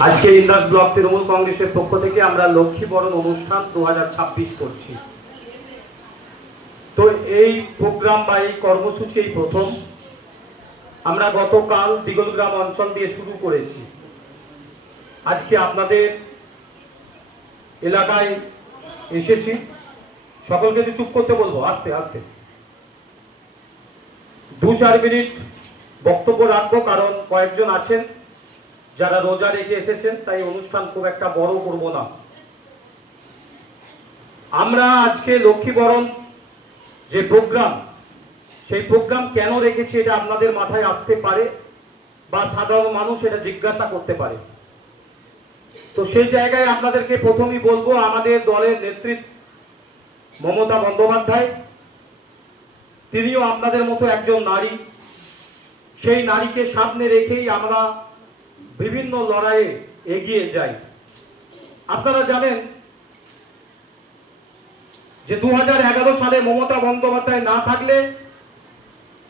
আজকে ইন্দাস ব্লক তৃণমূল কংগ্রেসের পক্ষ থেকে আমরা লক্ষ্মী বরণ অনুষ্ঠান 2026 করছি। তো এই প্রোগ্রাম বা এই কর্মসূচি এই প্রথম আমরা গতকাল দিগলগ্রাম অঞ্চল দিয়ে শুরু করেছি। আজকে আপনাদের এলাকায় এসেছি। সকলকে চুপ করতে বলবো, আস্তে আস্তে 2-4 মিনিট বক্তব্য রাখবো, কারণ কয়েকজন আছেন যারা রোজা রেখে এসেছেন, তাই অনুষ্ঠান খুব একটা বড় করব না। আমরা আজকে লক্ষ্মী বরণ যে প্রোগ্রাম, সেই প্রোগ্রাম কেন রেখেছি এটা আপনাদের মাথায় আসতে পারে বা সাধারণ মানুষ এটা জিজ্ঞাসা করতে পারে। তো সেই জায়গায় আপনাদেরকে প্রথমেই বলবো, আমাদের দলের নেতৃত্ব মমতা বন্দ্যোপাধ্যায়, তিনিও আপনাদের মতো একজন নারী। সেই নারীকে সামনে রেখেই আমরা বিভিন্ন লড়াইয়ে এগিয়ে যাই। আপনারা জানেন যে 2011 সালে মমতা বন্দ্যোপাধ্যায় না থাকলে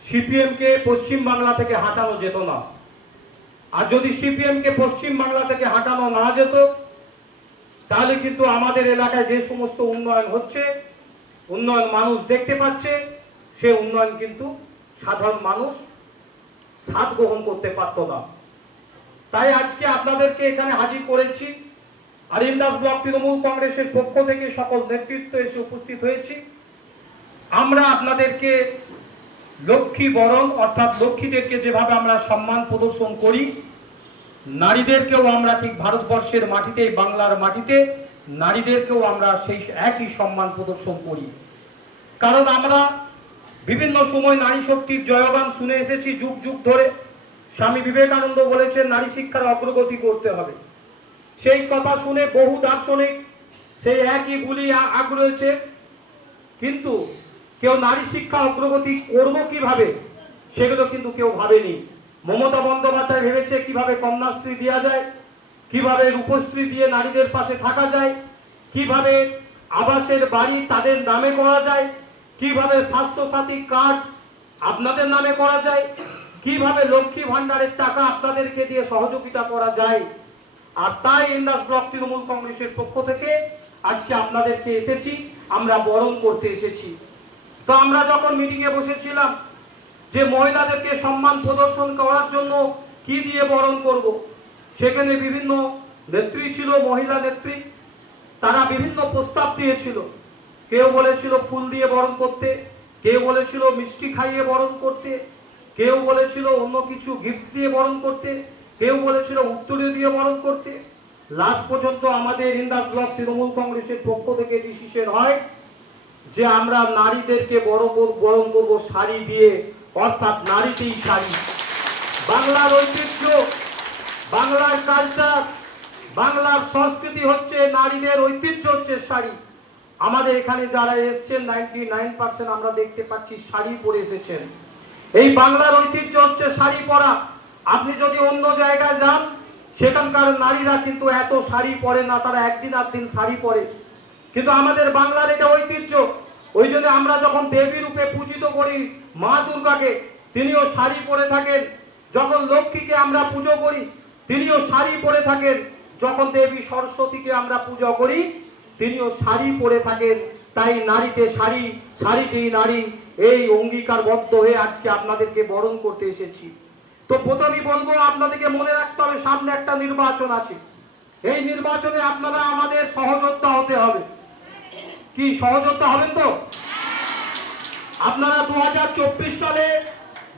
সিপিএমকে পশ্চিম বাংলা থেকে হাঁটানো যেত না। আর যদি সিপিএমকে পশ্চিম বাংলা থেকে হাঁটানো না যেত, তাহলে কিন্তু আমাদের এলাকায় যে সমস্ত উন্নয়ন হচ্ছে, উন্নয়ন মানুষ দেখতে পাচ্ছে, সে উন্নয়ন কিন্তু সাধারণ মানুষ স্বাদ গ্রহণ করতে পারত না। তাই আজকে আপনাদেরকে এখানে হাজির করেছি। আর ইন্দাস ব্লক তৃণমূল কংগ্রেসের পক্ষ থেকে সকল নেতৃত্ব এসে উপস্থিত হয়েছি। আমরা আপনাদেরকে লক্ষ্মী বরণ অর্থাৎ লক্ষ্মীদেরকে যেভাবে আমরা সম্মান প্রদর্শন করি, নারীদেরকেও আমরা ঠিক ভারতবর্ষের মাটিতে, বাংলার মাটিতে নারীদেরকেও আমরা সেই একই সম্মান প্রদর্শন করি। কারণ আমরা বিভিন্ন সময় নারী শক্তির জয়গান শুনে এসেছি যুগ যুগ ধরে। স্বামী বিবেকানন্দ বলেছেন নারী শিক্ষার অগ্রগতি করতে হবে। সেই কথা শুনে বহু দার্শনিক সেই একই বুলি আগ্রহেছে, কিন্তু কেউ নারী শিক্ষা অগ্রগতি করবো কিভাবে সেগুলো কিন্তু কেউ ভাবেনি। মমতা বন্দ্যোপাধ্যায় ভেবেছে কিভাবে কন্যাশ্রী দেওয়া যায়, কিভাবে রূপশ্রী দিয়ে নারীদের পাশে থাকা যায়, কিভাবে আবাসের বাড়ি তাদের নামে করা যায়, কিভাবে স্বাস্থ্যসাথী কার্ড আপনাদের নামে করা যায়, কিভাবে লক্ষ্মী ভান্ডারের টাকা আপনাদেরকে দিয়ে সহযোগিতা করা যায়। আর তাই ইন্দাস ব্লক তৃণমূল কংগ্রেসের পক্ষ থেকে আজকে আপনাদেরকে এসেছি, আমরা বরণ করতে এসেছি। তো আমরা যখন মিটিংয়ে বসেছিলাম যে মহিলাদেরকে সম্মান প্রদর্শন করার জন্য কি দিয়ে বরণ করব, সেখানে বিভিন্ন নেত্রী ছিল, মহিলা নেত্রী, তারা বিভিন্ন প্রস্তাব দিয়েছিল। কেউ বলেছিল ফুল দিয়ে বরণ করতে, কেউ বলেছিল মিষ্টি খাইয়ে বরণ করতে, কেউ বলেছিল অন্য কিছু গিফট দিয়ে বরণ করতে, কেউ বলেছিল উত্তরে দিয়ে বরণ করতে। লাস্ট পর্যন্ত আমাদের ইন্দাস ব্লক তৃণমূল কংগ্রেসের পক্ষ থেকে ডিসিশন হয় যে আমরা নারীদেরকে বরণ করব শাড়ি দিয়ে, অর্থাৎ নারীতেই শাড়ি। বাংলার ঐতিহ্য, বাংলার কালচার, বাংলার সংস্কৃতি হচ্ছে নারীদের ঐতিহ্য হচ্ছে শাড়ি। আমাদের এখানে যারা এসছেন 99% আমরা দেখতে পাচ্ছি শাড়ি পরে এসেছেন। এই বাংলার ঐতিহ্য হচ্ছে শাড়ি পরা। আপনি যদি অন্য জায়গায় যান, সেখানকার নারীরা কিন্তু এত শাড়ি পরে না, তারা একদিন আধদিন শাড়ি পরে। কিন্তু আমাদের বাংলার এটা ঐতিহ্য। ওই জন্য আমরা যখন দেবী রূপে পূজিত করি মা দুর্গাকে, তিনিও শাড়ি পরে থাকেন। যখন লক্ষ্মীকে আমরা পুজো করি, তিনিও শাড়ি পরে থাকেন। যখন দেবী সরস্বতীকে আমরা পূজা করি, তিনিও শাড়ি পরে থাকেন। তাই নারীতে শাড়ি, শাড়িতেই নারী, এই অঙ্গীকারবদ্ধ হয়ে আজকে আপনাদেরকে বরণ করতে এসেছি। তো প্রথমেই বলবো, আপনাদেরকে মনে রাখতে হবে সামনে একটা নির্বাচন আছে। এই নির্বাচনে আপনারা আমাদের সহযোদ্ধা হতে হবে। কি সহযোদ্ধা হবেন তো? আপনারা 2024 সালে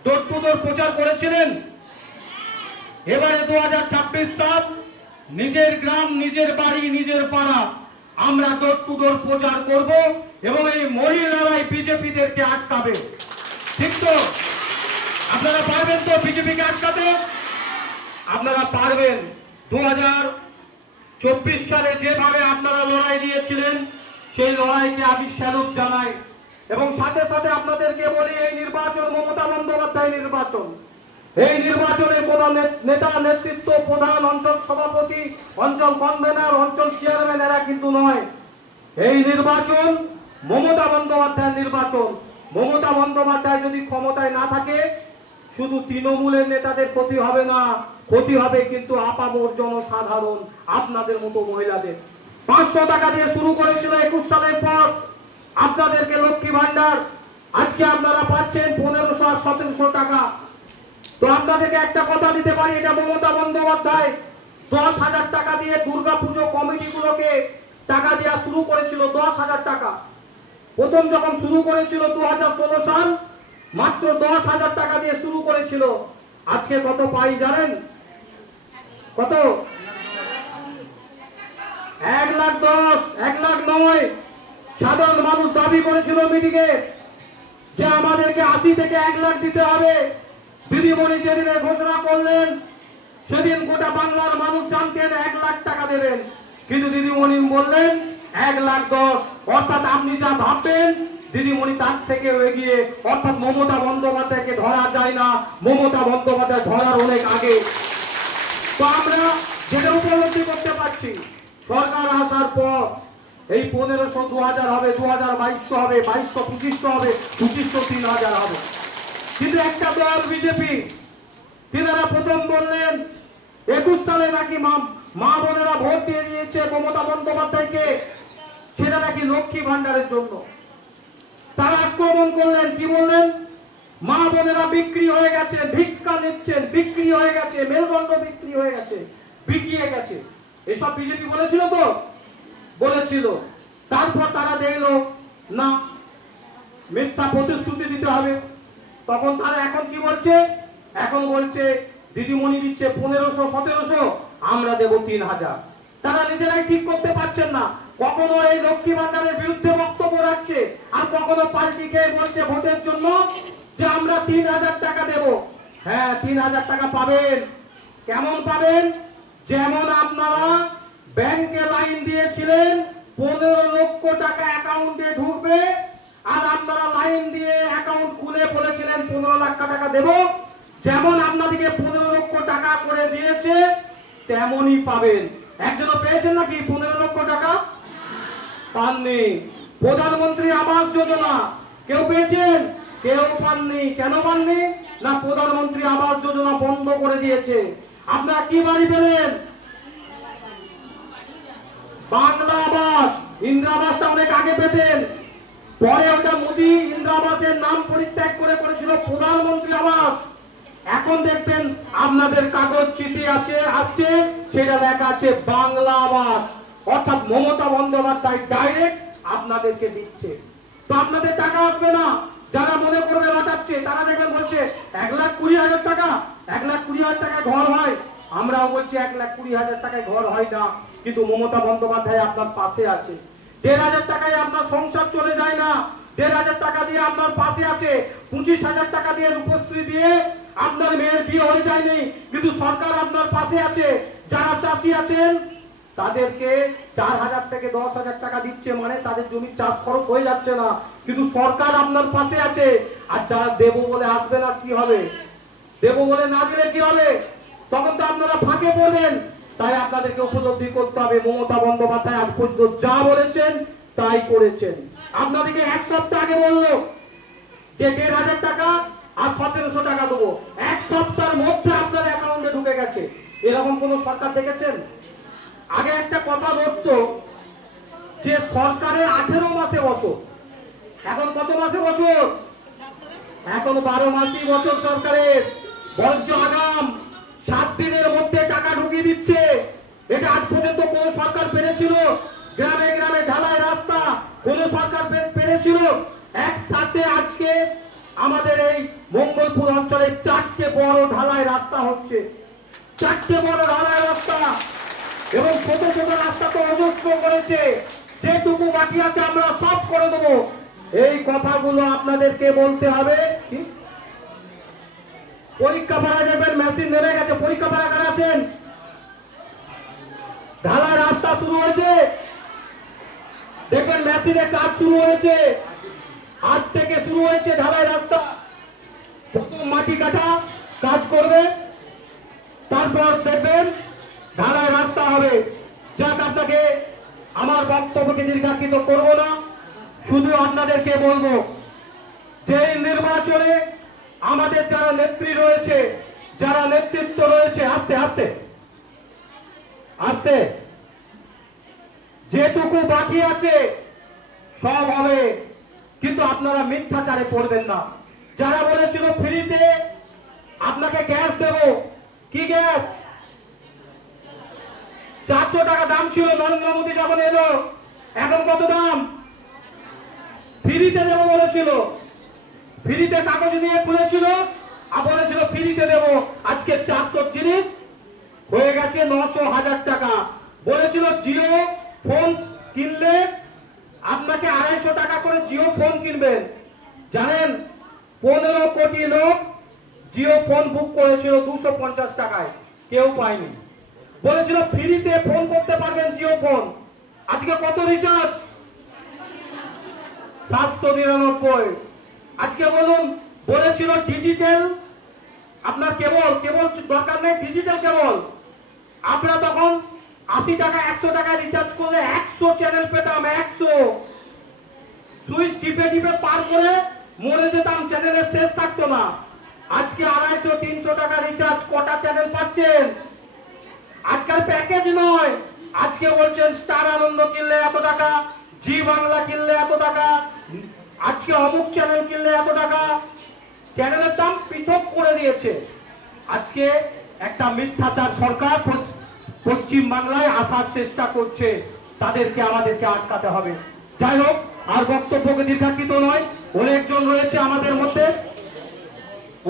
ডোর টু ডোর প্রচার করেছিলেন। এবারে 2026 সাল নিজের গ্রাম, নিজের বাড়ি, নিজের পাড়া আমরা ডোর টু ডোর প্রচার করব এবং এই মহিলারাই বিজেপিদেরকে আটকাবে। ঠিক তো? আপনারা পারবেন তো বিজেপিকে আটকাতে? আপনারা পারবেন। 2024 সালে যেভাবে আপনারা লড়াই দিয়েছিলেন, সেই লড়াইকে আমি স্যালুট জানাই। এবং সাথে সাথে আপনাদেরকে বলি, এই নির্বাচন মমতা বন্দ্যোপাধ্যায় নির্বাচন। এই নির্বাচনে কোন নেতা, নেতৃত্ব, প্রধান, অঞ্চল সভাপতি, অঞ্চল কনভেনার, অঞ্চল চেয়ারম্যান এরা কিন্তু নয়। এই নির্বাচন মমতা বন্দ্যোপাধ্যায়ের নির্বাচন। মমতা বন্দ্যোপাধ্যায় যদি ক্ষমতায় না থাকে, শুধু তৃণমূলের নেতাদের ক্ষতি হবে না, ক্ষতি হবে কিন্তু আপামর জনসাধারণ আপনাদের মতো মহিলাদের। 500 টাকা দিয়ে শুরু করেছিল 21 সালের পর আপনাদেরকে লক্ষ্মী ভান্ডার, আজকে আপনারা পাচ্ছেন 1500 আর 1700 টাকা। তো আপনাদেরকে একটা কথা দিতে পারি, এটা মমতা বন্দ্যোপাধ্যায় 10,000 টাকা দিয়ে দুর্গাপুজো কমিটিগুলোকে টাকা দেওয়া শুরু করেছিল। 10,000 টাকা প্রথম যখন শুরু করেছিল 2016 সাল, মাত্র 10,000 টাকা দিয়ে শুরু করেছিল। আজকে কত পাই জানেন? কত? 1,10,000, 1,09,000। সাধারণ মানুষ দাবি করেছিল মিটিংয়ে যে আমাদেরকে 80 থেকে 1 লাখ দিতে হবে। দিদিমণি যেদিন ঘোষণা করলেন সেদিন গোটা বাংলার মানুষ জানতেন 1 লাখ টাকা দেবেন, কিন্তু দিদিমণি বললেন 1,10,000। অর্থাৎ আপনি যা ভাববেন দিদিমণি তার থেকে এগিয়ে, অর্থাৎ মমতা বন্দ্যোপাধ্যায়কে ধরা যায় না, মমতা বন্দ্যোপাধ্যায় ধরার অনেক আগে। তো আমরা যেটা উপলব্ধি করতে পারছি, সরকার আসার পর এই 1500 2000 হবে, 2200 হবে, 2200 2500 হবে, 2500 3000 হবে। কিন্তু একটা দল বিজেপি, তিনারা প্রথম বললেন 21 সালে নাকি মা বোনেরা ভোট দিয়ে দিয়েছে মমতা বন্দ্যোপাধ্যায়কে, সেটা নাকি লক্ষ্মী ভান্ডারের জন্য। তারা আক্রমণ করলেন, কি বললেন? মা বোনেরা বিক্রি হয়ে গেছে, ভিক্ষা নিচ্ছেন, বিক্রি হয়ে গেছে, মেরুদণ্ড বিক্রি হয়ে গেছে, বিকিয়ে গেছে। এসব বিজেপি বলেছিল তো? বলেছিল। তারপর তারা দেখলো না, মিথ্যা প্রতিশ্রুতি দিতে হবে। তখন তারা এখন কি বলছে? এখন বলছে দিদিমণি দিচ্ছে 1500 1700, আমরা দেব 3000। তারা নিজেরাই ঠিক করতে পারছেন না, কখনো এই লক্ষ্মী ভান্ডারের বিরুদ্ধে বক্তব্য রাখছে, আর কখনো পাল্টিকে বলছে ভোটের জন্য যে আমরা 3000 টাকা দেব। হ্যাঁ, 3000 টাকা পাবেন। কেমন পাবেন? যেমন আপনারা ব্যাংকে লাইন দিয়েছিলেন 15 লক্ষ টাকা অ্যাকাউন্টে ঢুকবে, আর আপনারা লাইন দিয়ে অ্যাকাউন্ট খুলে বলেছিলেন 15 লাখ টাকা দেব, যেমন আপনাদেরকে 15 লক্ষ টাকা করে দিয়েছে তেমনই পাবেন। একজনও পেয়েছেন নাকি 15 লক্ষ টাকা? পাননি। প্রধানমন্ত্রী আবাস যোজনা কেউ পেয়েছেন? কেউ পাননি। কেন পাননি? না, প্রধানমন্ত্রী আবাস যোজনা বন্ধ করে দিয়েছে। আপনারা কি বাড়ি পেলেন? বাংলা আবাস। ইন্দিরা আবাসটা অনেক আগে পেতেন, পরে ওটা মোদী ইন্দিরা আবাসের নাম পরিত্যাগ করে করেছিল প্রধানমন্ত্রী আবাস। এখন দেখবেন আপনাদের কাগজ চিঠি আসছে, সেটা লেখা আছে বাংলা আবাস, অর্থাৎ মমতা বন্দ্যোপাধ্যায় ডাইরেক্ট আপনাদেরকে দিচ্ছে। তো আপনাদের টাকা আসবে না। যারা মনে করবে রটাচ্ছে, তারা দেখবেন বলছে 1,20,000 টাকা, 1,20,000 টাকায় ঘর হয়। আমরাও বলছি 1,20,000 টাকায় ঘর হয় না, কিন্তু মমতা বন্দ্যোপাধ্যায় আপনার পাশে আছে। 1,500 টাকায় আপনার সংসার চলে যায় না, 1,500 টাকা দিয়ে আপনার পাশে আছে। 25,000 টাকা দিয়ে রূপশ্রী দিয়ে আপনার মেয়ের বিয়ে হয়ে যায়নি, কিন্তু সরকার আপনার পাশে আছে। যারা চাষি আছেন তাদেরকে 4,000 থেকে 10,000 টাকা দিচ্ছে, মানে তাদের জমির চাষ খরচ হয়ে যাচ্ছে না, কিন্তু সরকার আপনার পাশে আছে। আর যারা দেবো বলে আসবে না, কি হবে? দেবো বলে না দিলে কি হবে? তখন তো আপনারা ফাঁকে পড়বেন। তাই আপনাদেরকে উপলব্ধি করতে হবে মমতা বন্দ্যোপাধ্যায় আজ পর্যন্ত যা বলেছেন তাই করেছেন। আপনাদেরকে 1 সপ্তাহ আগে বললো যে 1,500 টাকা আর 1700 টাকা দেবো, 1 সপ্তাহের মধ্যে আপনার অ্যাকাউন্টে ঢুকে গেছে। এরকম কোন সরকার দেখেছেন? আগে একটা কথা বলতো যে সরকারের 18 মাসে বছর, এখন কত মাসে বছর? এখন 12 মাসই বছর সরকারের। বর্জ্য আগাম 7 দিনের মধ্যে টাকা ঢুকিয়ে দিচ্ছে। এটা আজ পর্যন্ত কোন সরকার পেরেছিল? গ্রামে গ্রামে ঢালাই রাস্তা কোন সরকার পেরেছিল? একসাথে আজকে আমাদের এই মঙ্গলপুর অঞ্চলে 4টে বড় ঢালাই রাস্তা হচ্ছে, 4টে বড় ঢালাই রাস্তা, এবং ছোট ছোট রাস্তা তো অযত্ন করেছে। যেটুকু বাকি আছে আমরা সব করে দেবো। এই কথাগুলো আপনাদেরকে বলতে হবে। পরীক্ষা পাড়ায় দেখবেন মেশিন নেমে গেছে, পরীক্ষা পাড়া কারা আছেন? ঢালাই রাস্তা শুরু হয়েছে, দেখবেন মেশিনে কাজ শুরু হয়েছে, আজ থেকে শুরু হয়েছে ঢালাই রাস্তা। প্রথম মাটি কাটা কাজ করবে, তারপর দেখবেন ঢালাই রাস্তা হবে। যাক, আপনাকে আমার বক্তব্যকে দীর্ঘায়িত করব না, শুধু আপনাদেরকে বলবো যে নির্বাচনে আমাদের যারা নেত্রী রয়েছে যারা নেতৃত্ব রয়েছে, আস্তে আস্তে আস্তে, যেটুকু বাকি আছে সব হবে, কিন্তু আপনারা মিথ্যাচারে পড়বেন না। যারা বলেছিল ফ্রিতে আপনাকে গ্যাস দেব, কি গ্যাস? 400 টাকা দাম ছিল নরেন্দ্র মোদী যখন এলো, এখন কত দাম? ফ্রিতে দেব বলেছিল, ফ্রিতে কাগজ নিয়ে খুলেছিল আর বলেছিল ফ্রিতে দেব। আজকে 400 জিনিস হয়ে গেছে 900,000 টাকা। বলেছিল জিও ফোন কিনলে আপনাকে 250 টাকা করে জিও ফোন কিনবেন। জানেন 15 কোটি লোক জিও ফোন বুক করেছিল 250 টাকায়, কেউ পায়নি। বলেছিল ফ্রিতে ফোন করতে পারবেন জিও ফোন। আজকে কত রিচার্জ? 799। আজকে বলুন, বলেছিল ডিজিটাল আপনার কেবল কেবল দরকার নেই, ডিজিটাল কেবল। আমরা তখন 80 টাকা 100 টাকা রিচার্জ করলে 100 চ্যানেল পেতাম, 100। সুইচ টিপে টিপে পার করে মরে যেতাম, চ্যানেলের শেষ থাকতো না। আজকে 250-300 টাকা রিচার্জ, কটা চ্যানেল পাচ্ছেন? আজকাল প্যাকেজ নয়, আজকে বলছেন স্টার আনন্দ কিনলে এত টাকা, জি বাংলা কিনলে এত টাকা, আজকে অমুক চ্যানেল কিনলে এত টাকা। চ্যানেলের দাম পৃথক করে দিয়েছে। আজকে একটা মিথ্যাচার সরকার পশ্চিম বাংলায় আসার চেষ্টা করছে, তাদেরকে আমাদেরকে আটকাতে হবে। যাই হোক, আর বক্তব্যকে দীর্ঘায়িত নয়, অনেকজন রয়েছে আমাদের মধ্যে।